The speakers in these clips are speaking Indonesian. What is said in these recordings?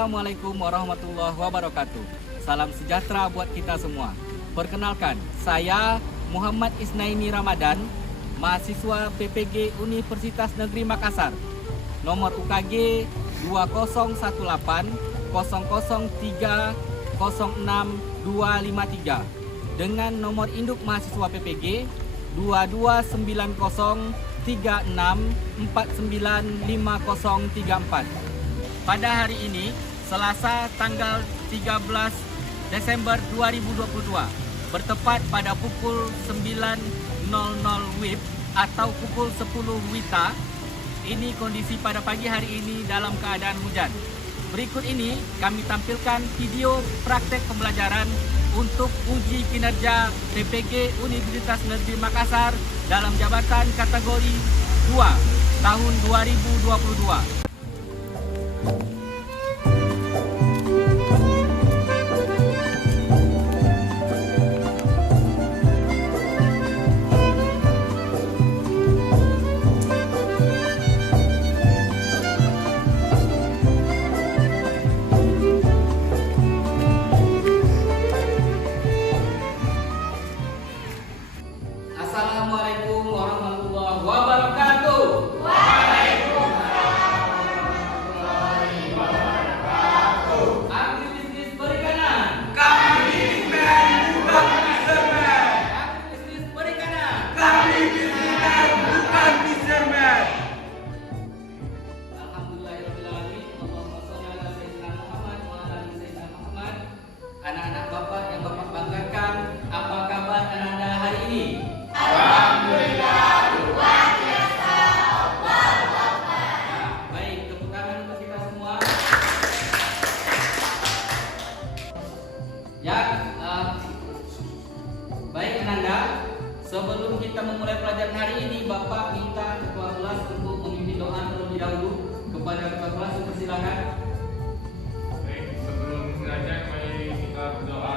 Assalamualaikum warahmatullahi wabarakatuh. Salam sejahtera buat kita semua. Perkenalkan, saya Muhammad Isnaini Ramadan, mahasiswa PPG Universitas Negeri Makassar. Nomor UKG 2018 003 06253 dengan nomor induk mahasiswa PPG 2290 36495034. Pada hari ini, Selasa tanggal 13 Desember 2022, bertepat pada pukul 9.00 WIB atau pukul 10 WITA. Ini kondisi pada pagi hari ini dalam keadaan hujan. Berikut ini kami tampilkan video praktek pembelajaran untuk uji kinerja PPG Universitas Negeri Makassar dalam jabatan kategori 2 tahun 2022. Assalamualaikum warahmatullahi wabarakatuh. Agribisnis perikanan. Kami men bukan fisherman. Agribisnis perikanan. Kami fisherman bukan fisherman. Alhamdulillahirrahmanirrahim. Allahumma sholli ala sayyidina Muhammad wa ala ali sayyidina Muhammad. Anak-anak Bapak yang Bapak banggakan, apa kabar Ananda hari ini? Alhamdulillah luar biasa. Baik, tepuk tangan untuk kita semua. Ya, baik Ananda. Sebelum kita memulai pelajaran hari ini, Bapak minta ketua kelas untuk memimpin doa terlebih dahulu. Kepada ketua kelas, persilakan. Baik, sebelum belajar mari kita berdoa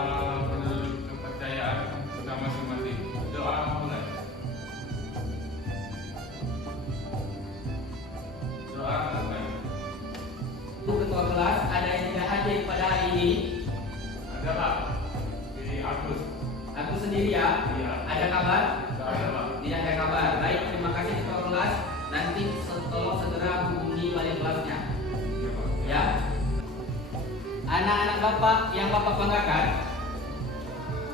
menurut kepercayaan kita masing-masing. Doa mulai. Doa mulai. Untuk ketua kelas, ada yang tidak hadir pada hari ini. Adalah diri Agus. Aku sendiri ya. Iya. Ada kabar? Ada Pak. Tidak ada kabar. Baik, terima kasih ketua kelas. Nanti tolong segera hubungi wali kelasnya. Iya, Pak. Ya. Anak-anak Bapak yang Bapak banggakan,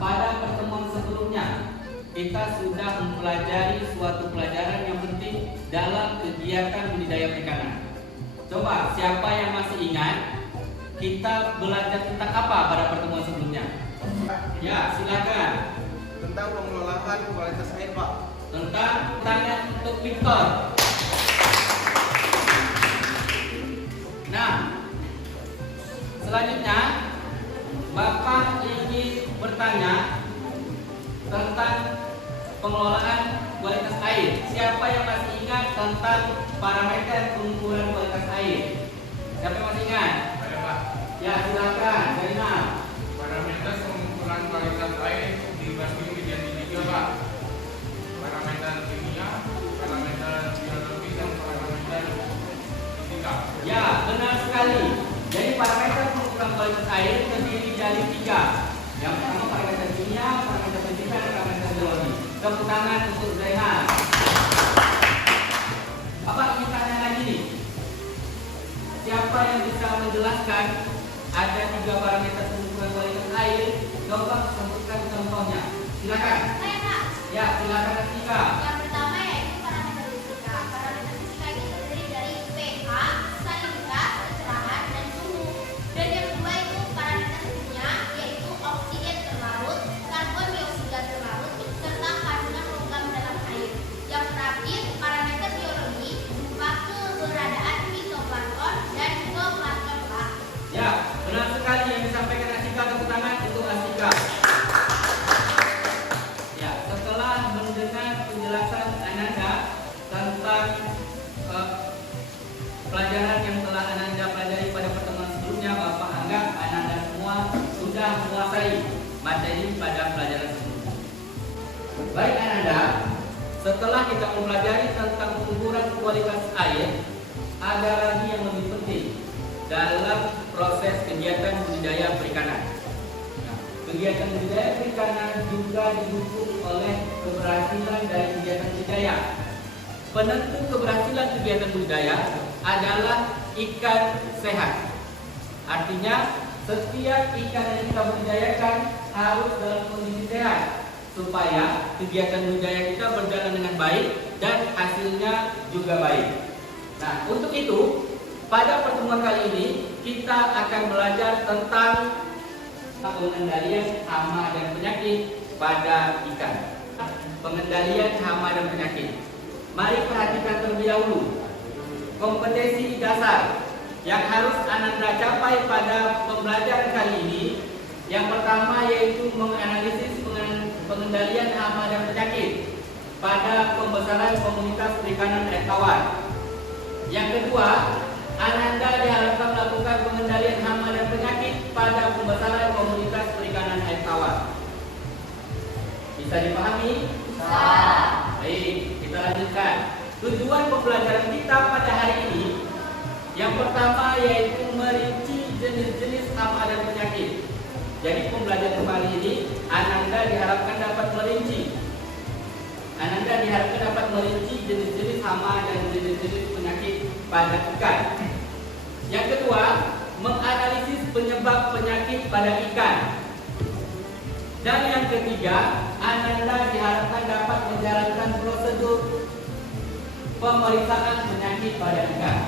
pada pertemuan sebelumnya kita sudah mempelajari suatu pelajaran yang penting dalam kegiatan budidaya perikanan. Coba siapa yang masih ingat kita belajar tentang apa pada pertemuan sebelumnya? Ya, silakan. Tentang pengelolaan kualitas air, Pak. Tentang tangan untuk Victor. Nah, selanjutnya Bapak ingin bertanya tentang pengelolaan kualitas air. Siapa yang masih ingat tentang parameter pengukuran kualitas air? Siapa yang masih ingat? Ada Pak. Ya, silakan. Zainal. Parameter pengukuran kualitas air dibagi menjadi 3, Pak. Parameter kimia, parameter biologi, dan parameter fisika. Ya, benar sekali. Jadi parameter pengukuran kualitas air terdiri dari 3. Yang pertama parameter kimia, parameter fisika, dan parameter biologi. Tepuk tangan untuk Zainal. Bapak ingin tanya lagi nih. Siapa yang bisa menjelaskan ada 3 parameter pengukuran kualitas air? Coba sebutkan contohnya. Silakan. Saya Pak. Ya, silakan Atika. Yang pertama yaitu parameter fisika. Parameter fisika itu terdiri dari pH, salinitas, kecerahan, dan suhu. Dan yang kedua itu parameter kimia, yaitu oksigen terlarut, karbon dioksida terlarut, serta kandungan logam dalam air. Yang terakhir parameter biologi berupa keberadaan fitoplankton dan zooplankton, Pak. Ya, benar sekali yang disampaikan Atika. Tepuk tangan untuk Atika. Ya, setelah mendengar penjelasan Ananda tentang pelajaran yang telah Ananda pelajari pada pertemuan sebelumnya, Bapak anggap Ananda semua sudah menguasai materi pada pelajaran sebelumnya. Baik Ananda, setelah kita mempelajari tentang pengukuran kualitas air, ada lagi yang lebih penting, dalam proses kegiatan budidaya perikanan. Nah, kegiatan budidaya perikanan juga didukung oleh keberhasilan dari kegiatan budidaya. Penentu keberhasilan kegiatan budidaya adalah ikan sehat. Artinya, setiap ikan yang kita budidayakan harus dalam kondisi sehat supaya kegiatan budidaya kita berjalan dengan baik dan hasilnya juga baik. Nah, untuk itu, pada pertemuan kali ini kita akan belajar tentang pengendalian hama dan penyakit pada ikan. Pengendalian hama dan penyakit. Mari perhatikan terlebih dahulu kompetensi dasar yang harus Ananda capai pada pembelajaran kali ini. Yang pertama yaitu menganalisis pengendalian hama dan penyakit pada pembesaran komunitas perikanan air tawar. Yang kedua, Ananda diharapkan melakukan pengendalian hama dan penyakit pada pembesaran komunitas perikanan air tawar. Bisa dipahami? Bisa. Baik, kita lanjutkan. Tujuan pembelajaran kita pada hari ini yang pertama yaitu merinci jenis-jenis hama dan penyakit. Jadi pembelajaran kali ini Ananda diharapkan dapat merinci jenis-jenis hama dan jenis-jenis penyakit pada ikan. Yang kedua, menganalisis penyebab penyakit pada ikan. Dan yang ketiga, Ananda diharapkan dapat menjalankan prosedur pemeriksaan penyakit pada ikan.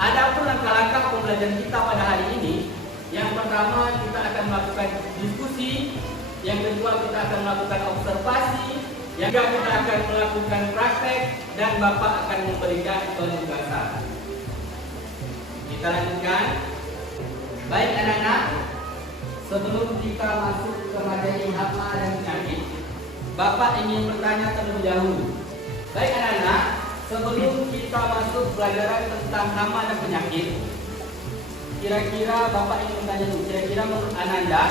Adapun langkah-langkah pembelajaran kita pada hari ini, yang pertama kita akan melakukan diskusi, yang kedua kita akan melakukan observasi, yang ketiga kita akan melakukan praktek, dan Bapak akan memberikan penugasan. Kita lanjutkan. Baik anak-anak, sebelum kita masuk ke materi hama dan penyakit, Bapak ingin bertanya terlebih dahulu. Baik anak-anak, sebelum kita masuk pelajaran tentang hama dan penyakit, kira-kira Bapak ingin bertanya dulu, kira-kira menurut Ananda,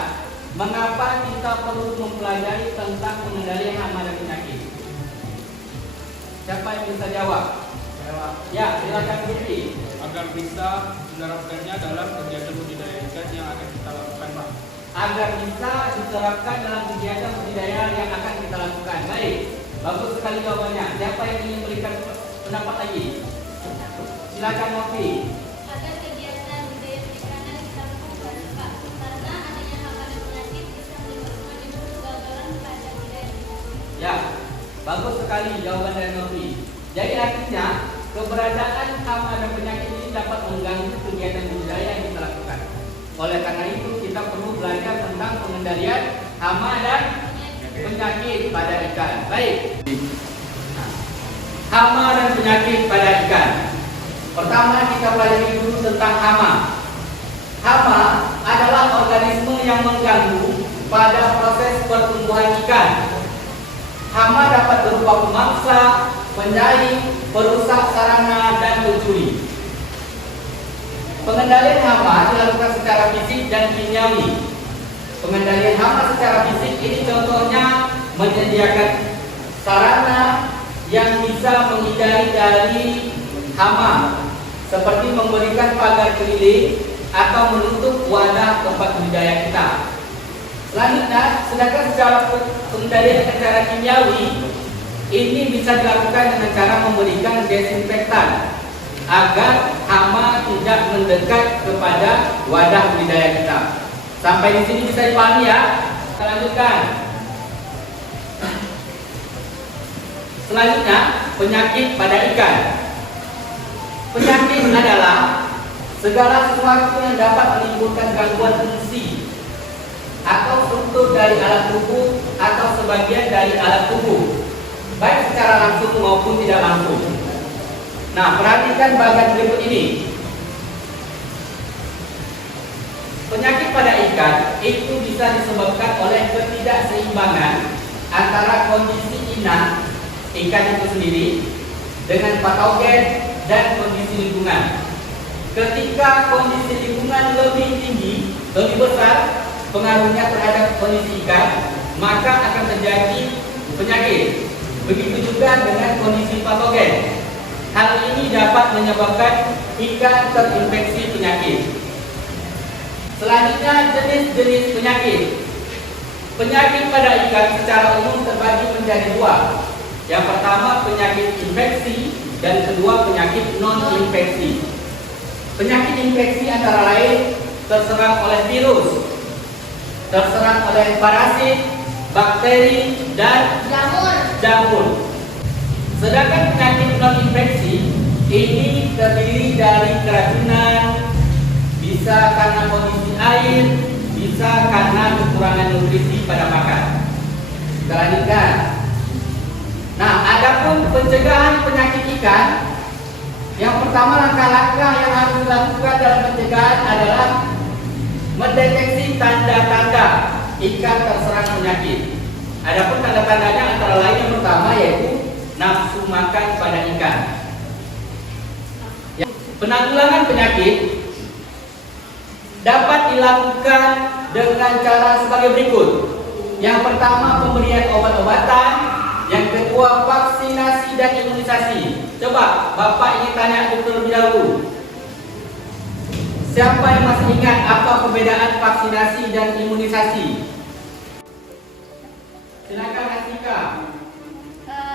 mengapa kita perlu mempelajari tentang pengendalian hama dan penyakit? Siapa yang bisa jawab? Ya, silakan Putri. Agar bisa menerapkannya dalam kegiatan budidaya ikan yang akan kita lakukan, Pak. Agar bisa diterapkan dalam kegiatan budidaya yang akan kita lakukan. Baik, bagus sekali jawabannya. Siapa yang ingin berikan pendapat lagi? Silakan Novi. Agar kegiatan budidaya perikanan kita lakukan, Pak, karena adanya hama dan penyakit bisa menyebabkan kegagalan pada budidaya. Ya, bagus sekali jawaban dari Novi. Jadi artinya keberadaan hama dan penyakit ini dapat mengganggu kegiatan budidaya yang kita lakukan. Oleh karena itu kita perlu belajar tentang pengendalian hama dan penyakit pada ikan. Baik. Hama dan penyakit pada ikan. Pertama kita pelajari dulu tentang hama. Hama adalah organisme yang mengganggu pada proses pertumbuhan ikan. Hama dapat berupa pemangsa, penyaring, perusak sarana, dan pencuri. Pengendalian hama dilakukan secara fisik dan kimiawi. Pengendalian hama secara fisik ini contohnya menyediakan sarana yang bisa menghindari dari hama, seperti memberikan pagar keliling atau menutup wadah tempat budidaya kita. Selanjutnya, sedangkan secara pengendalian secara kimiawi ini bisa dilakukan dengan cara memberikan desinfektan agar hama tidak mendekat kepada wadah budidaya kita. Sampai di sini bisa dipahami ya. Kita lanjutkan. Selanjutnya, penyakit pada ikan. Penyakit adalah segala sesuatu yang dapat menimbulkan gangguan fungsi atau struktur dari alat tubuh atau sebagian dari alat tubuh, baik secara langsung maupun tidak langsung. Nah, perhatikan bagian berikut ini. Penyakit pada ikan itu bisa disebabkan oleh ketidakseimbangan antara kondisi inang ikan itu sendiri dengan patogen dan kondisi lingkungan. Ketika kondisi lingkungan lebih tinggi, lebih besar pengaruhnya terhadap kondisi ikan, maka akan terjadi penyakit. Begitu juga dengan kondisi patogen. Hal ini dapat menyebabkan ikan terinfeksi penyakit. Selanjutnya, jenis-jenis penyakit. Penyakit pada ikan secara umum terbagi menjadi dua. Yang pertama penyakit infeksi dan kedua penyakit non-infeksi. Penyakit infeksi antara lain terserang oleh virus, terserang oleh parasit, bakteri, dan jamur. Sedangkan penyakit non-infeksi ini terdiri dari keracunan, bisa karena kondisi air, bisa karena kekurangan nutrisi pada makan. Kita lanjutkan. Nah, adapun pencegahan penyakit ikan, yang pertama langkah-langkah yang harus dilakukan dalam pencegahan adalah mendeteksi tanda-tanda ikan terserang penyakit. Adapun tanda-tandanya antara lain yang pertama yaitu nafsu makan pada ikan. Penanggulangan penyakit dapat dilakukan dengan cara sebagai berikut. Yang pertama pemberian obat-obatan, yang kedua vaksinasi dan imunisasi. Coba Bapak ingin tanya terlebih dahulu. Siapa yang masih ingat apa perbedaan vaksinasi dan imunisasi? Silakan Asika.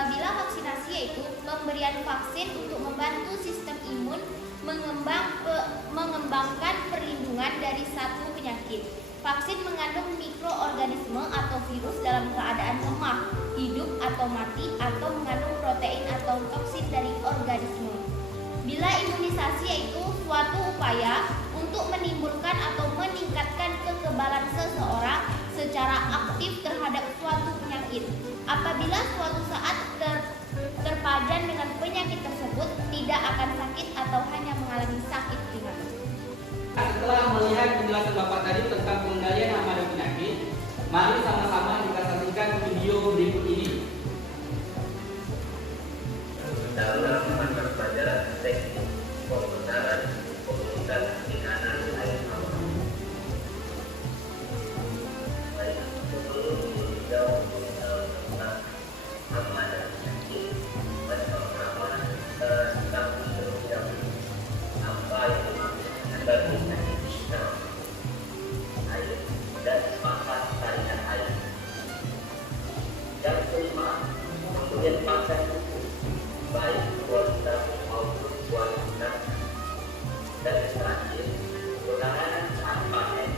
Bila vaksinasi yaitu pemberian vaksin untuk membantu sistem imun mengembangkan perlindungan dari satu penyakit. Vaksin mengandung mikroorganisme atau virus dalam keadaan lemah, hidup atau mati, atau mengandung protein atau toksin dari organisme. Bila imunisasi yaitu suatu upaya untuk menimbulkan atau meningkatkan kekebalan seseorang secara aktif terhadap suatu penyakit. Apabila suatu saat terpajan dengan penyakit tersebut, tidak akan sakit atau hanya mengalami sakit ringan. Setelah melihat penjelasan Bapak tadi tentang pengendalian hama dan penyakit, mari sama-sama kita saksikan video berikut ini. Dalam pelajaran teknik pembenaran komunitas penanganan air tawar. Baik, sebelum jauh mengenal tentang hama dan penyakit, pertama tentang terlebih dahulu apa yang bagi penyakit air dan manfaat tarikan air. Yang kelima, kemudian pakai buku baik kualitas maupun kualitas. Dan terakhir, penanganan saat panen.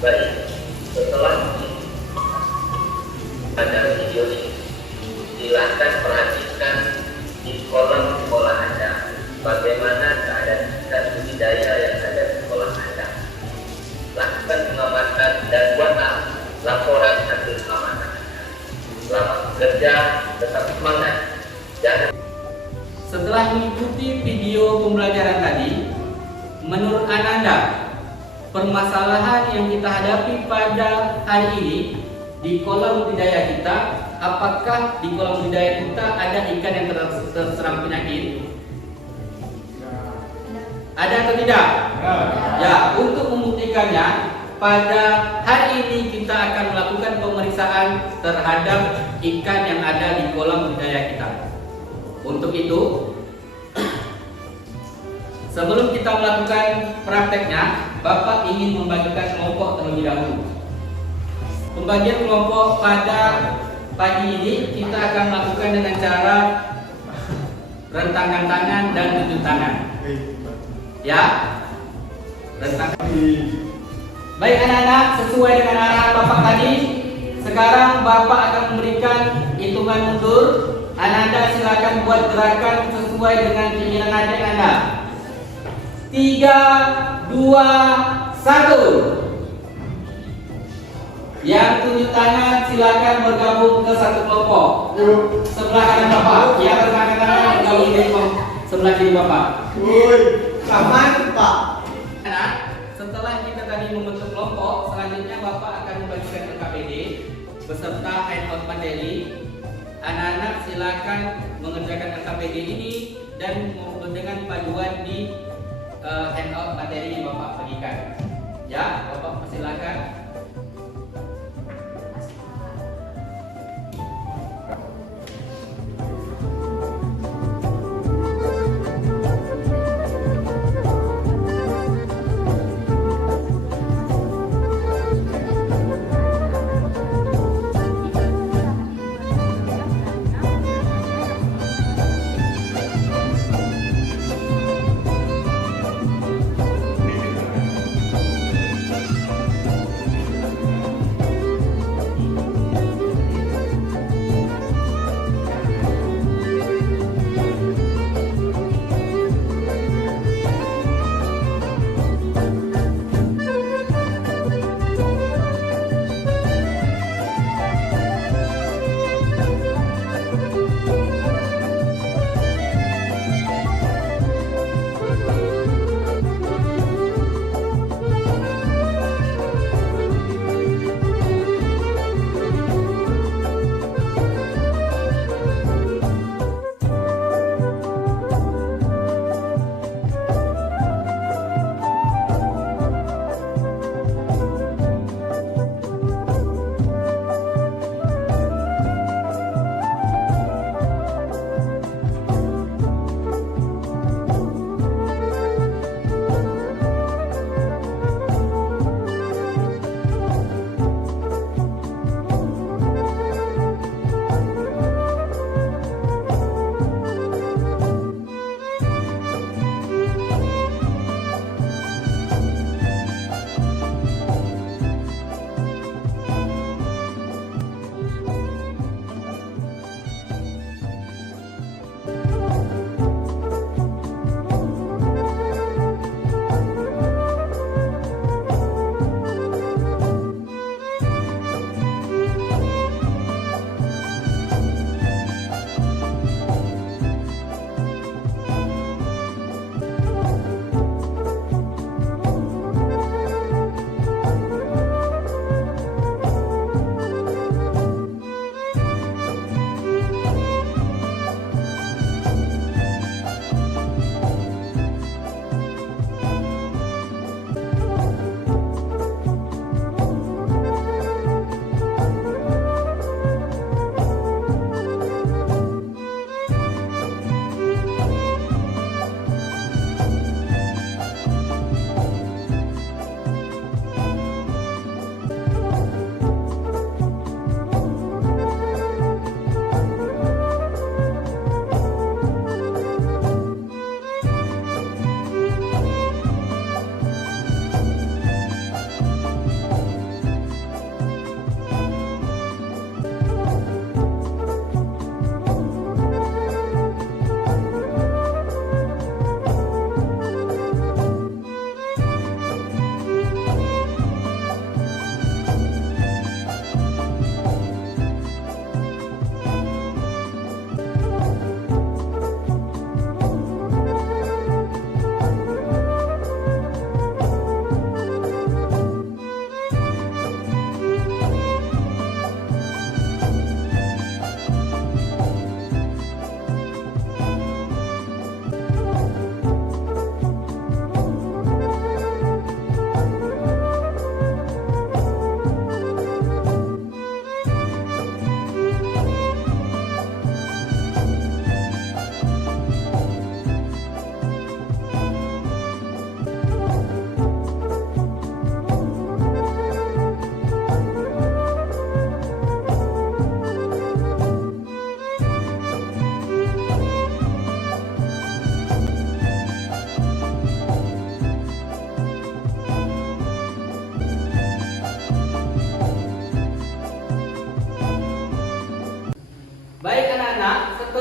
Baik, setelah pada video ini, silakan perhatikan di kolom sekolah Anda bagaimana keadaan ikan budidaya yang ada di sekolah Anda. Lakukan pengamatan dan buatlah laporan hasil pengamatan Anda. Selamat bekerja, tetap semangat. Setelah mengikuti video pembelajaran tadi, menurut Ananda, permasalahan yang kita hadapi pada hari ini di kolam budidaya kita, apakah di kolam budidaya kita ada ikan yang terserang penyakit? Ada atau tidak? Ya, untuk membuktikannya, pada hari ini kita akan melakukan pemeriksaan terhadap ikan yang ada di kolam budidaya kita. Untuk itu, sebelum kita melakukan prakteknya, Bapak ingin membagikan kelompok terlebih dahulu. Pembagian kelompok pada pagi ini kita akan melakukan dengan cara rentangkan tangan dan tunjuk tangan. Ya, rentangkan. Baik anak-anak, sesuai dengan arahan Bapak tadi, sekarang Bapak akan memberikan hitungan mundur. Ananda silakan buat gerakan sesuai dengan keinginan adik Anda. 3, 2, 1. Yang tunjuk tangan silakan bergabung ke satu kelompok. Sebelah kanan Bapak. Yang rentangkan tangan bergabung di sebelah kiri Bapak. Aman, Pak. Nah, setelah kita tadi membentuk kelompok, selanjutnya Bapak akan membagikan LKPD beserta handout materi. Anak-anak silakan mengerjakan LKPD ini dan dengan panduan di handout materi yang Bapak bagikan. Ya, Bapak silakan.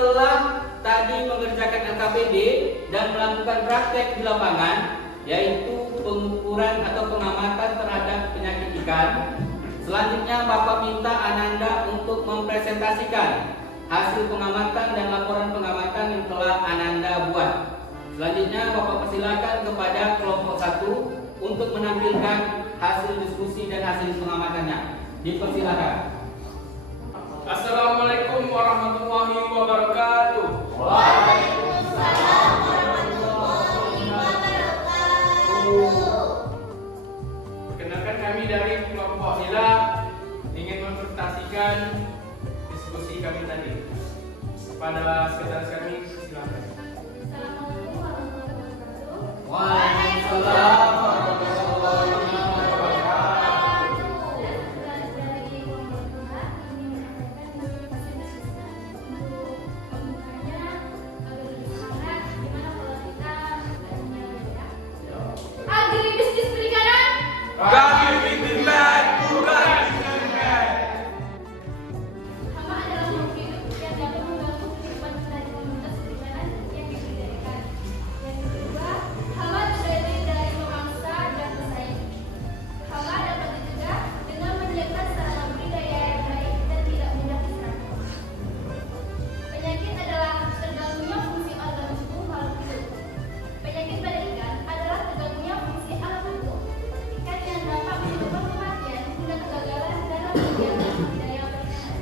setelah tadi mengerjakan LKPD dan melakukan praktek di lapangan, yaitu pengukuran atau pengamatan terhadap penyakit ikan, selanjutnya Bapak minta Ananda untuk mempresentasikan hasil pengamatan dan laporan pengamatan yang telah Ananda buat. Selanjutnya Bapak persilakan kepada kelompok 1 untuk menampilkan hasil diskusi dan hasil pengamatannya. Dipersilakan. Assalamualaikum warahmatullahi wabarakatuh. Waalaikumsalam warahmatullahi wabarakatuh. Perkenalkan, kami dari kelompok Hila ingin mempresentasikan diskusi kami tadi. Pada sekretaris kami, silakan. Assalamualaikum warahmatullahi wabarakatuh. Waalaikumsalam. Agribisnis perikanan. Kami businessman, bukan businessman. Hama adalah makhluk hidup yang dapat mengganggu kehidupan dari komunitas perikanan yang dibudidaykan. Yang kedua, hama terdiri dari pemangsa dan pesaing. Hama dapat dicegah dengan menyiapkan sarana budidaya yang baik dan tidak mudah diserang. Penyakit adalah terganggunya fungsi organ tubuh makhluk hidup. Penyakit pada ikan adalah terganggunya fungsi alat tubuh. Ikan yang dapat menyebabkan kematian hingga kegagalan dalam kegiatan budidaya perikanan.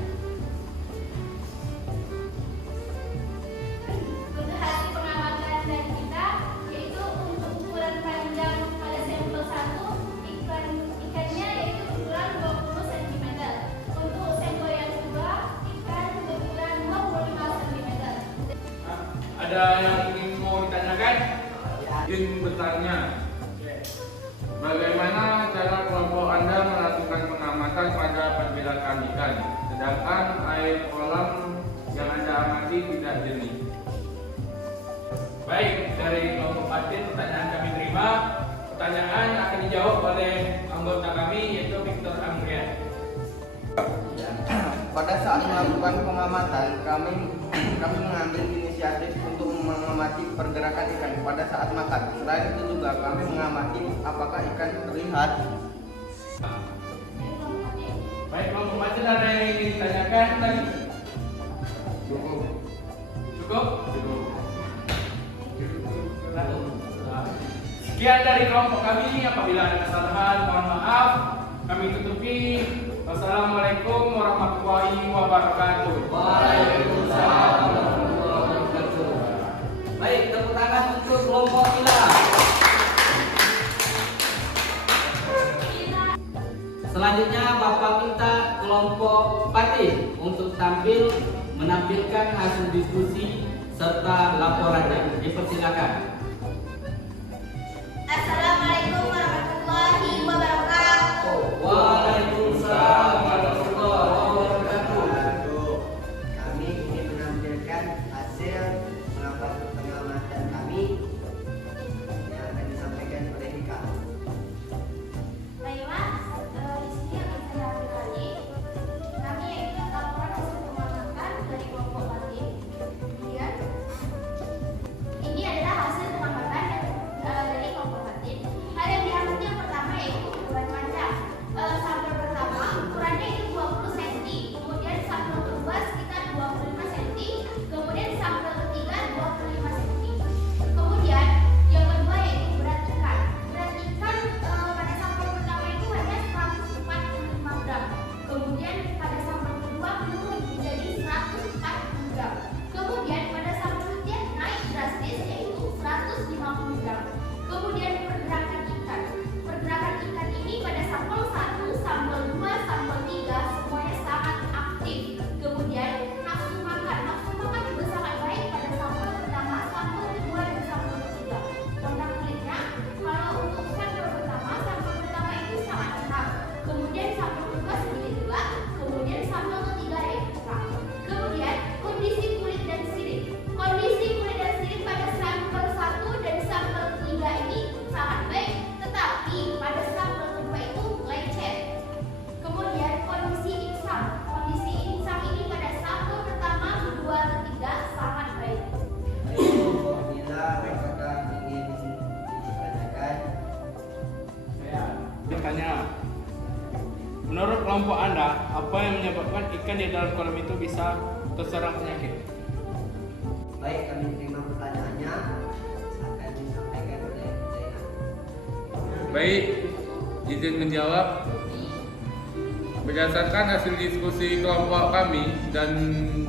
Untuk hasil pengamatan dari kita, yaitu untuk ukuran panjang pada sampel 1, ikannya yaitu ukuran 20 cm. Untuk sampel yang kedua, ikan berukuran 25 cm. Ada yang ingin mau ditanyakan? Ingin bertanya, Bagaimana cara kelompok Anda melakukan pengamatan pada pergerakan ikan, sedangkan air kolam yang Anda amati tidak jernih? Baik, dari kelompok Patin pertanyaan kami terima. Pertanyaan akan dijawab oleh anggota kami, yaitu Victor Angrian. Pada saat melakukan pengamatan, kami mengambil inisiatif untuk mengamati pergerakan ikan pada saat makan. Selain itu juga kami mengamati apakah ikan terlihat. Baik, kelompok Patin ada yang ingin ditanyakan tadi? cukup. Cukup? Sekian dari kelompok kami. Apabila ada kesalahan, mohon maaf. Kami tutupi. Wassalamualaikum warahmatullahi wabarakatuh. Waalaikumsalam warahmatullahi wabarakatuh. Baik, tepuk tangan untuk kelompok Hila. Selanjutnya Bapak minta kelompok Patin untuk tampil menampilkan hasil diskusi serta laporannya. Dipersilakan. Assalamualaikum warahmatullahi wabarakatuh. Waalaikumsalam warahmatullahi wabarakatuh. Kami ingin menampilkan hasil pengamatan kami yang akan disampaikan oleh Ika. Baiklah, di sini akan saya ambil lagi. Kami yaitu laporan hasil pengamatan dari kelompok Patin. Kemudian ini adalah hasil pengamatan dari kelompok Patin. Hal yang diamati yang pertama yaitu ukuran panjang. Sampel pertama ukurannya itu 20 cm. Kemudian sampel kedua sekitar 25 cm. Kemudian sampel ketiga kelompok Anda, apa yang menyebabkan ikan di dalam kolam itu bisa terserang penyakit? Baik, kami terima pertanyaannya. Akan disampaikan oleh Zainal. Baik, izin menjawab. Berdasarkan hasil diskusi kelompok kami dan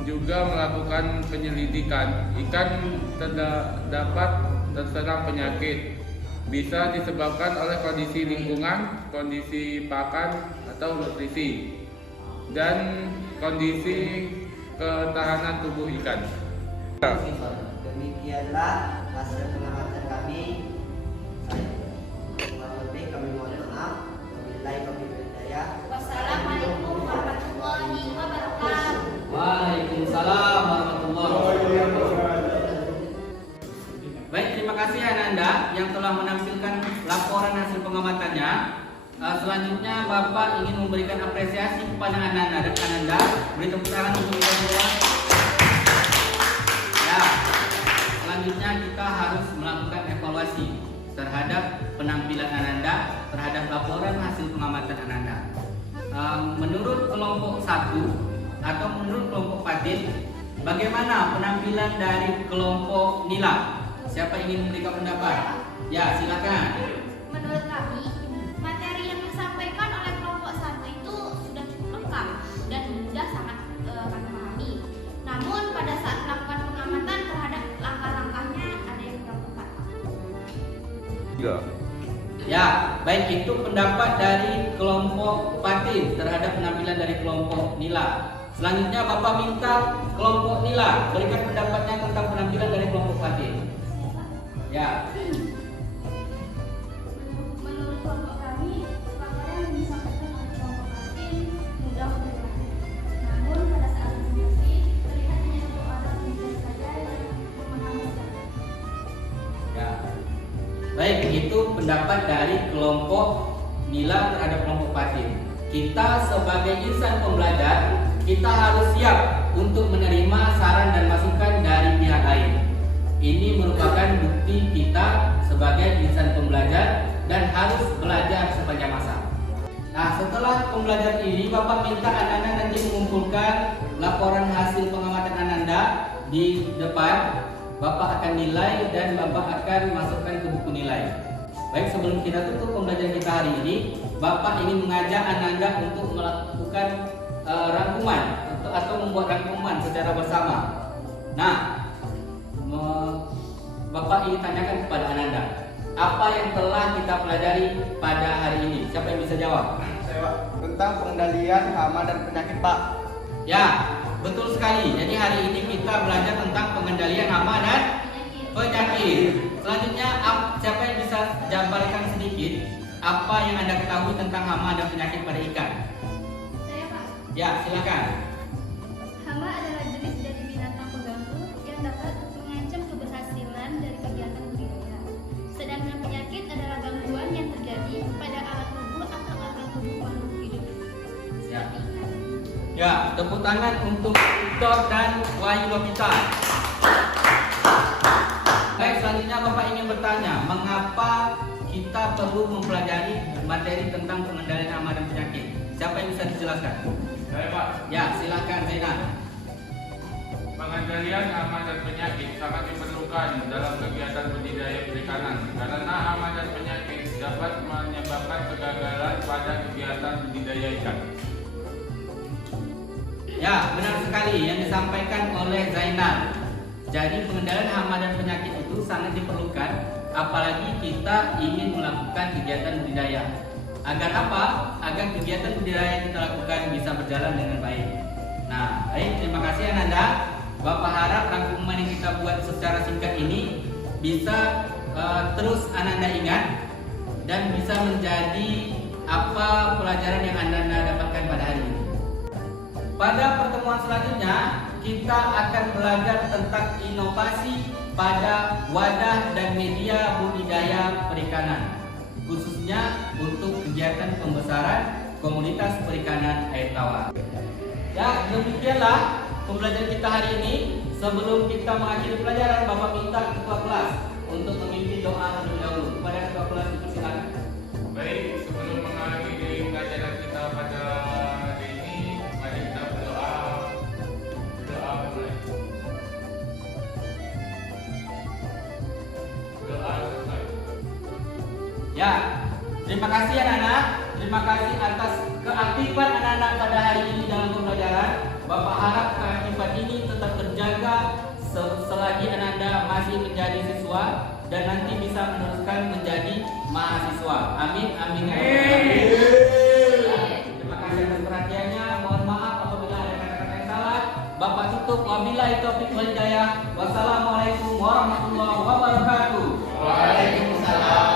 juga melakukan penyelidikan, ikan dapat terserang penyakit. Bisa disebabkan oleh kondisi lingkungan, kondisi pakan atau nutrisi, dan kondisi ketahanan tubuh ikan. Demikianlah hasil pengamatan kami. Kurang lebih kami mohon maaf. Wabillahi taufiq wal hidayah. Wassalamualaikum warahmatullahi wabarakatuh. Waalaikumsalam warahmatullahi wabarakatuh. Baik, terima kasih Ananda yang telah menampilkan laporan hasil pengamatannya. Selanjutnya Bapak ingin memberikan apresiasi kepada Ananda dan Ananda. Beri tepuk tangan untuk kita semua. Ya, selanjutnya kita harus melakukan evaluasi terhadap penampilan Ananda, terhadap laporan hasil pengamatan Ananda. Menurut kelompok 1 atau menurut kelompok Fatin, bagaimana penampilan dari kelompok Nila? Siapa ingin memberikan pendapat? Ya, silakan. Menurut kami, materi yang disampaikan oleh kelompok 1 itu sudah cukup lengkap dan mudah sangat kami pahami. Namun pada saat melakukan pengamatan terhadap langkah-langkahnya ada yang kurang tepat. Ya, baik, itu pendapat dari kelompok Fatin terhadap penampilan dari kelompok Nila. Selanjutnya Bapak minta kelompok Nila berikan pendapatnya tentang penampilan dari kelompok Fatin. Ya. Menurut kelompok kami, laporan yang disampaikan oleh kelompok Fatin mudah mendengarkan. Namun pada saat diskusi terlihat hanya satu orang pemimpin saja yang memahami. Ya. Baik, itu pendapat dari kelompok Nila terhadap kelompok Fatin. Kita sebagai insan pembelajar, kita harus siap untuk menerima saran dan masukan dari pihak lain. Ini merupakan bukti kita sebagai insan pembelajar dan harus belajar sepanjang masa. Nah, setelah pembelajaran ini, Bapak minta Ananda nanti mengumpulkan laporan hasil pengamatan Ananda di depan. Bapak akan nilai dan Bapak akan masukkan ke buku nilai. Baik, sebelum kita tutup pembelajaran kita hari ini, Bapak ingin mengajak Ananda untuk melakukan rangkuman atau membuat rangkuman secara bersama. Nah, Bapak ingin tanyakan kepada Ananda, apa yang telah kita pelajari pada hari ini? Siapa yang bisa jawab? Saya, Pak, tentang pengendalian hama dan penyakit, Pak. Ya, betul sekali. Jadi hari ini kita belajar tentang pengendalian hama dan penyakit. Selanjutnya, siapa yang bisa jabarkan sedikit apa yang Anda ketahui tentang hama dan penyakit pada ikan? Saya, Pak. Ya, silakan. Hama adalah jenis dari binatang pengganggu yang dapat mengancam keberhasilan dari kegiatan budidaya. Sedangkan penyakit adalah gangguan yang terjadi pada alat tubuh atau organ tubuh makhluk hidup. Ya. Seperti ikan. Ya, tepuk tangan untuk Victor dan Wahyu Lopita. Baik, selanjutnya Bapak ingin bertanya, mengapa kita perlu mempelajari materi tentang pengendalian hama dan penyakit? Siapa yang bisa dijelaskan? Saya, Pak. Ya, silakan Zainal. Pengendalian hama dan penyakit sangat diperlukan dalam kegiatan budidaya perikanan karena hama dan penyakit dapat menyebabkan kegagalan pada kegiatan budidaya ikan. Ya, benar sekali yang disampaikan oleh Zainal. Jadi pengendalian hama dan penyakit itu sangat diperlukan, apalagi kita ingin melakukan kegiatan budidaya. Agar apa? Agar kegiatan budidaya yang kita lakukan bisa berjalan dengan baik. Nah, baik, terima kasih Ananda. Bapak harap rangkuman yang kita buat secara singkat ini bisa terus Ananda ingat dan bisa menjadi apa pelajaran yang Ananda dapatkan pada hari ini. Pada pertemuan selanjutnya, kita akan belajar tentang inovasi pada wadah dan media budidaya perikanan, khususnya untuk kegiatan pembesaran komunitas perikanan air tawar. Ya, demikianlah pembelajaran kita hari ini. Sebelum kita mengakhiri pelajaran, Bapak minta ketua kelas untuk memimpin doa terlebih dahulu. Kepada ketua kelas dipersilakan. Baik, sebelum mengakhiri pelajaran kita pada Ya, terima kasih anak-anak. Terima kasih atas keaktifan anak-anak pada hari ini dalam pembelajaran. Bapak harap keaktifan ini tetap terjaga selagi anak-anak masih menjadi siswa dan nanti bisa meneruskan menjadi mahasiswa. Amin, amin, amin. Terima kasih atas perhatiannya. Mohon maaf apabila ada kata-kata yang salah. Bapak tutup. Wabillahi taufiq wal hidayah. Wassalamualaikum warahmatullahi wabarakatuh. Waalaikumsalam.